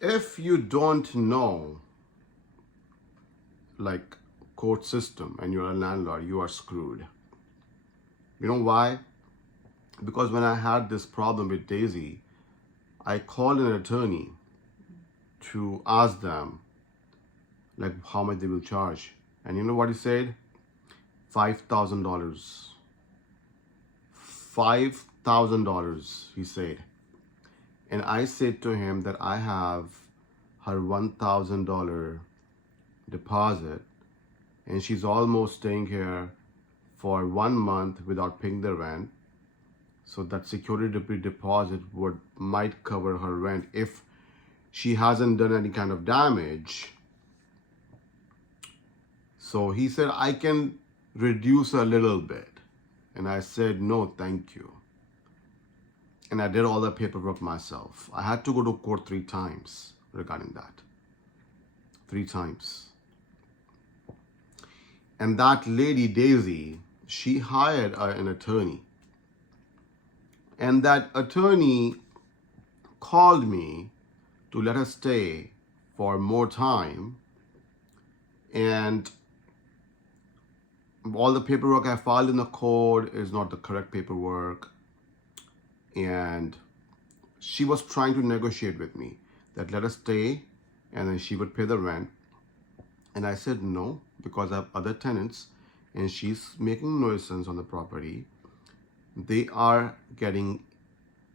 If you don't know like court system and you're a landlord, you are screwed. You know why? Because when I had this problem with Daisy, I called an attorney to ask them like how much they will charge. And you know what he said? $5,000. $5,000, he said. And I said to him that I have her $1,000 deposit and she's almost staying here for 1 month without paying the rent. So that security deposit might cover her rent if she hasn't done any kind of damage. So he said, I can reduce a little bit. And I said, no, thank you. And I did all the paperwork myself. I had to go to court 3 times regarding that. 3 times. And that lady, Daisy, she hired an attorney. And that attorney called me to let her stay for more time. And all the paperwork I filed in the court is not the correct paperwork. And she was trying to negotiate with me that let us stay and then she would pay the rent. And I said no, because I have other tenants and she's making nuisance on the property. They are getting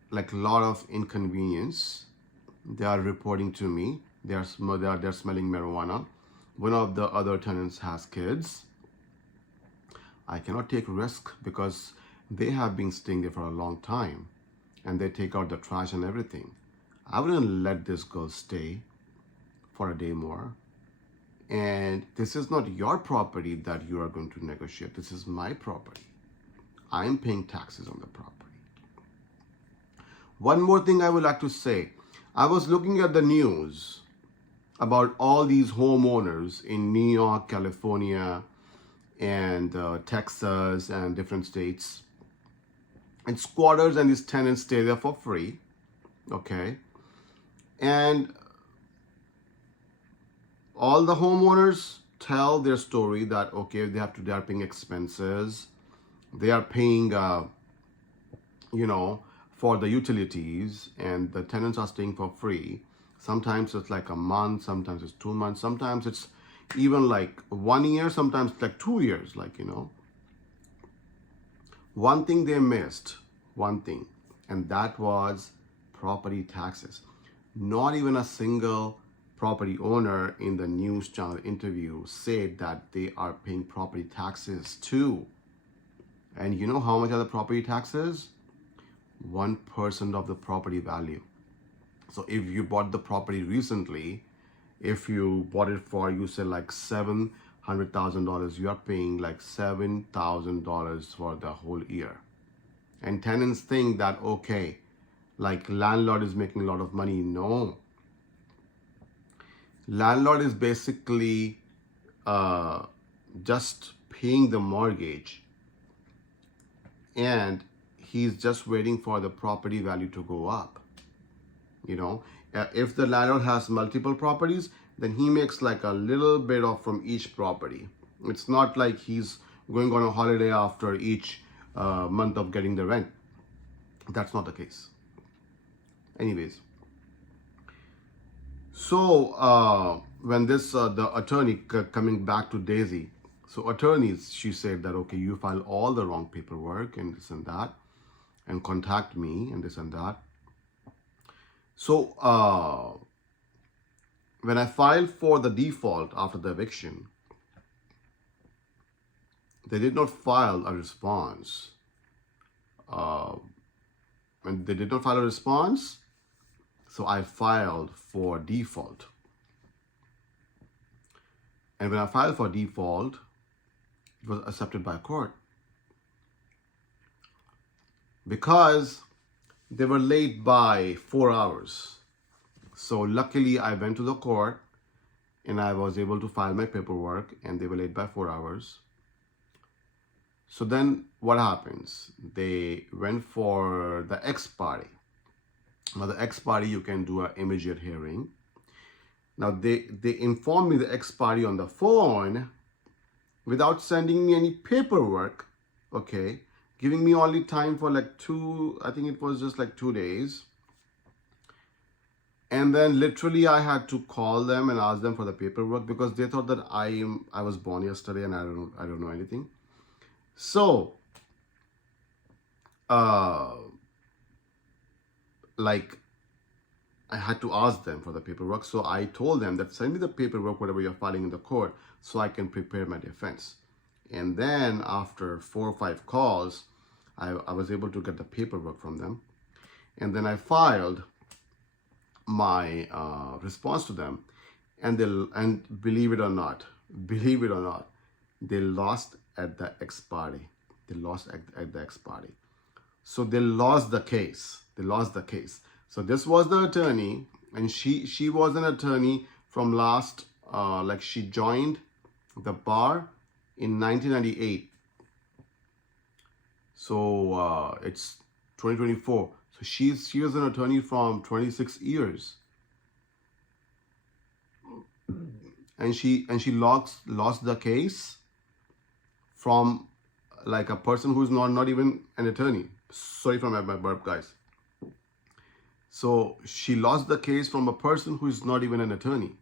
like a lot of inconvenience. They are reporting to me. They're smelling marijuana. One of the other tenants has kids. I cannot take risk because they have been staying there for a long time and they take out the trash and everything. I wouldn't let this girl stay for a day more. And this is not your property that you are going to negotiate. This is my property. I'm paying taxes on the property. One more thing I would like to say. I was looking at the news about all these homeowners in New York, California, and Texas and different states. And squatters and these tenants stay there for free. Okay. And all the homeowners tell their story that, okay, they are paying expenses. They are paying, for the utilities, and the tenants are staying for free. Sometimes it's like a month, sometimes it's 2 months, sometimes it's even like 1 year, sometimes like 2 years, One thing they missed, and that was property taxes. Not even a single property owner in the news channel interview said that they are paying property taxes too. And you know how much are the property taxes? 1% of the property value. So if you bought the property recently, if you bought it for, you say like $700,000, you are paying like $7,000 for the whole year. And tenants think that, okay, like landlord is making a lot of money. No. Landlord is basically just paying the mortgage, and he's just waiting for the property value to go up. If the landlord has multiple properties, then he makes like a little bit off from each property. It's not like he's going on a holiday after each month of getting the rent. That's not the case. Anyways, so when the attorney coming back to Daisy, so attorneys, she said that, okay, you file all the wrong paperwork and this and that, and contact me and this and that. So when I filed for the default after the eviction, they did not file a response. When they did not file a response, so I filed for default. And when I filed for default, it was accepted by court. Because they were late by 4 hours. So luckily I went to the court and I was able to file my paperwork, and they were late by 4 hours. So then what happens? They went for the ex parte. Now the ex parte, you can do an immediate hearing. Now they informed me the expiry on the phone without sending me any paperwork, okay, giving me only time for like I think it was just like 2 days. And then literally I had to call them and ask them for the paperwork because they thought that I was born yesterday and I don't know anything. So like I had to ask them for the paperwork. So I told them that send me the paperwork, whatever you're filing in the court, so I can prepare my defense. And then after 4 or 5 calls, I was able to get the paperwork from them. And then I filed my response to them. And believe it or not, they lost at the expiry. They lost at the expiry. So they lost the case. So this was the attorney, and she was an attorney from last, like she joined the bar in 1998. So it's 2024. So she was an attorney from 26 years, and she lost the case from like a person who's not even an attorney. Sorry for my burp, guys. So she lost the case from a person who is not even an attorney.